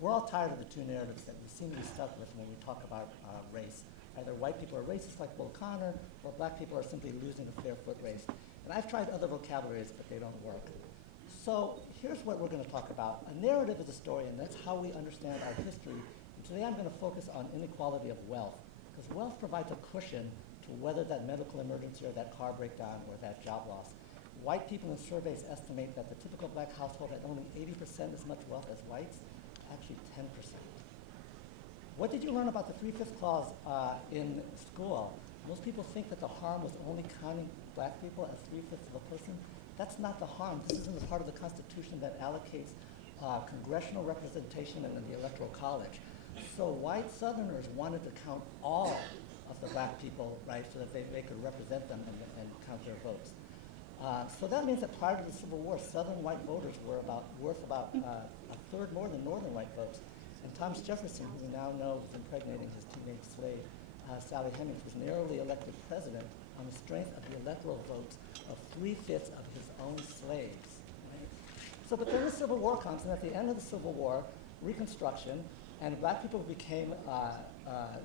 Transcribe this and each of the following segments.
We're all tired of the two narratives that we seem to be stuck with when we talk about race. Either white people are racist like Bull Connor, or black people are simply losing a fair foot race. And I've tried other vocabularies, but they don't work. So here's what we're going to talk about. A narrative is a story, and that's how we understand our history. And today I'm going to focus on inequality of wealth, because wealth provides a cushion to weather that medical emergency or that car breakdown or that job loss. White people in surveys estimate that the typical black household had only 80% as much wealth as whites, actually 10%. What did you learn about the 3/5 clause in school? Most people think that the harm was only counting black people as 3/5 of a person. That's not the harm. This isn't the part of the Constitution that allocates congressional representation in the Electoral College. So white Southerners wanted to count all of the black people, right, so that they could represent them and count their votes. So that means that prior to the Civil War, Southern white voters were worth about a third more than Northern white votes. And Thomas Jefferson, who we now know was impregnating his teenage slave, Sally Hemings, was narrowly elected president on the strength of the electoral votes of 3/5 of his own slaves. Right? So, but then the Civil War comes, and at the end of the Civil War, Reconstruction, and black people became,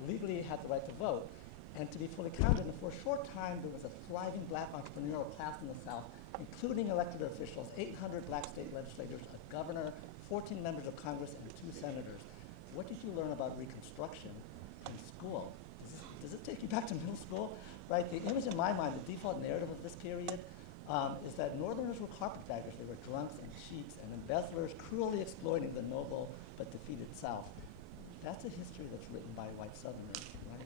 legally had the right to vote and to be fully counted. And for a short time, there was a thriving black entrepreneurial class in the South, including elected officials, 800 black state legislators, a governor, 14 members of Congress, and 2 senators. What did you learn about Reconstruction in school? Does it take you back to middle school? Right, the image in my mind, the default narrative of this period, is that Northerners were carpetbaggers. They were drunks and cheats and embezzlers, cruelly exploiting the noble but defeated South. That's a history that's written by white Southerners, right?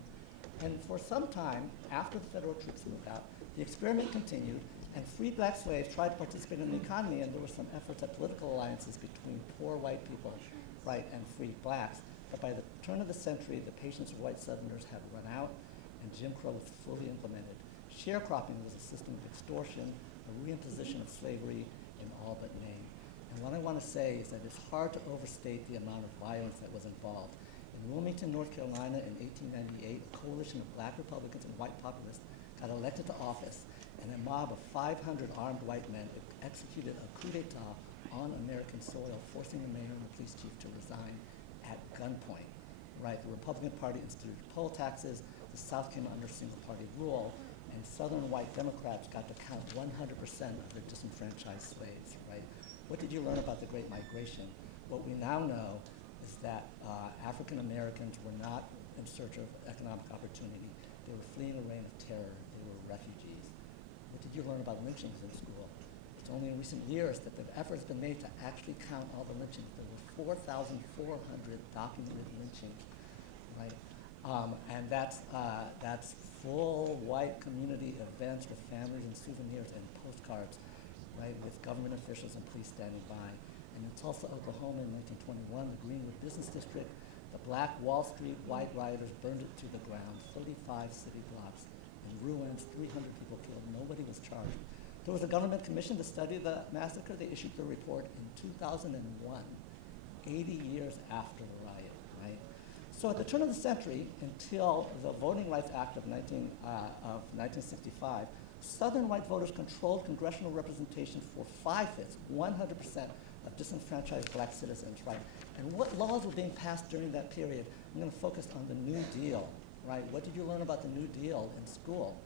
And for some time, after the federal troops moved out, the experiment continued, and free black slaves tried to participate in the economy, and there were some efforts at political alliances between poor white people, right, and free blacks. But by the turn of the century, the patience of white Southerners had run out, and Jim Crow was fully implemented. Sharecropping was a system of extortion, a reimposition of slavery in all but name. And what I want to say is that it's hard to overstate the amount of violence that was involved. In Wilmington, North Carolina in 1898, a coalition of black Republicans and white populists got elected to office, and a mob of 500 armed white men executed a coup d'etat on American soil, forcing the mayor and the police chief to resign at gunpoint. Right, the Republican Party instituted poll taxes, the South came under single-party rule, and Southern white Democrats got to count 100% of their disenfranchised slaves, right? What did you learn about the Great Migration? What we now know is that African Americans were not in search of economic opportunity. They were fleeing a reign of terror. They were refugees. What did you learn about lynchings in school? It's only in recent years that the effort has been made to actually count all the lynchings. There were 4,400 documented lynchings, right? And that's full white community events with families and souvenirs and postcards, right, with government officials and police standing by. And in Tulsa, Oklahoma in 1921, the Greenwood Business District, the black Wall Street white rioters burned it to the ground, 35 city blocks in ruins, 300 people killed, nobody was charged. There was a government commission to study the massacre. They issued their report in 2001, 80 years after the riot, right? So at the turn of the century, until the Voting Rights Act of 1965, Southern white voters controlled congressional representation for 5/5, 100% of disenfranchised black citizens, right? And what laws were being passed during that period? I'm going to focus on the New Deal, right? What did you learn about the New Deal in school?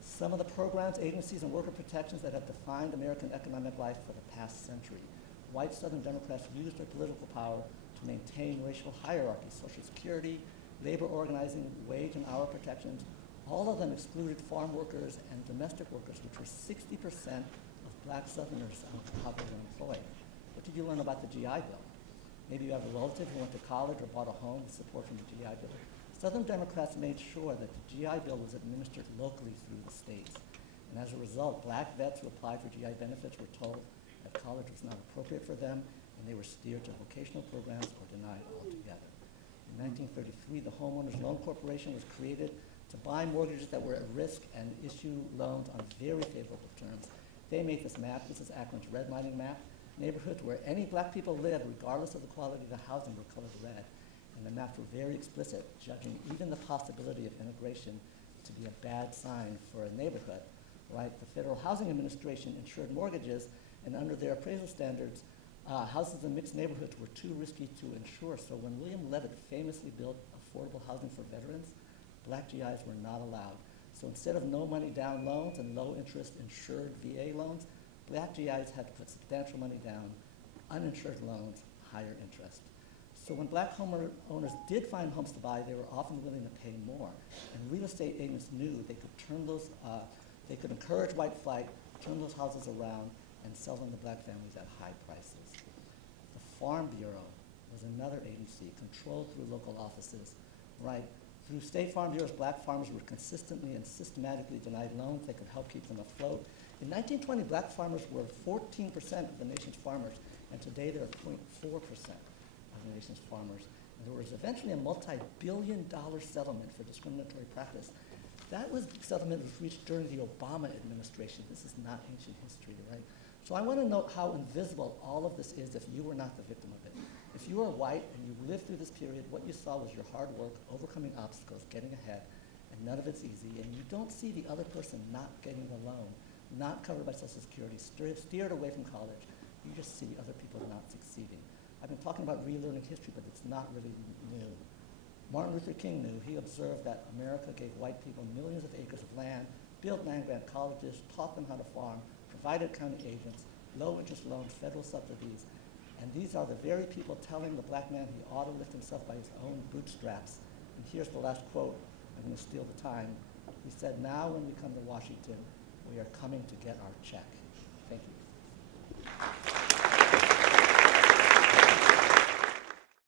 Some of the programs, agencies, and worker protections that have defined American economic life for the past century. White Southern Democrats used their political power to maintain racial hierarchy, Social Security, labor organizing, wage and hour protections. All of them excluded farm workers and domestic workers, which were 60% of black Southerners of how they were employed. What did you learn about the GI Bill? Maybe you have a relative who went to college or bought a home with support from the GI Bill. Southern Democrats made sure that the GI Bill was administered locally through the states. And as a result, black vets who applied for GI benefits were told that college was not appropriate for them, and they were steered to vocational programs or denied altogether. In 1933, the Homeowners Loan Corporation was created to buy mortgages that were at risk and issue loans on very favorable terms. They made this map. This is Akron's redlining map. Neighborhoods where any black people lived, regardless of the quality of the housing, were colored red. And the maps were very explicit, judging even the possibility of integration to be a bad sign for a neighborhood, right? The Federal Housing Administration insured mortgages, and under their appraisal standards, Houses in mixed neighborhoods were too risky to insure, so when William Levitt famously built affordable housing for veterans, black GIs were not allowed. So instead of no money down loans and low interest insured VA loans, black GIs had to put substantial money down, uninsured loans, higher interest. So when black homeowners did find homes to buy, they were often willing to pay more. And real estate agents knew they could turn those, they could encourage white flight, turn those houses around, and sell them to black families at high prices. The Farm Bureau was another agency controlled through local offices, right? Through state farm bureaus, black farmers were consistently and systematically denied loans that could help keep them afloat. In 1920, black farmers were 14% of the nation's farmers, and today they're 0.4% of the nation's farmers. And there was eventually a multi-billion-dollar settlement for discriminatory practice. That settlement was reached during the Obama administration. This is not ancient history, right? So I want to note how invisible all of this is if you were not the victim of it. If you are white and you lived through this period, what you saw was your hard work, overcoming obstacles, getting ahead, and none of it's easy. And you don't see the other person not getting the loan, not covered by Social Security, steered away from college. You just see other people not succeeding. I've been talking about relearning history, but it's not really new. Martin Luther King knew. He observed that America gave white people millions of acres of land, built land-grant colleges, taught them how to farm, provided county agents, low-interest loans, federal subsidies. And these are the very people telling the black man he ought to lift himself by his own bootstraps. And here's the last quote. I'm going to steal the time. He said, "Now when we come to Washington, we are coming to get our check." Thank you.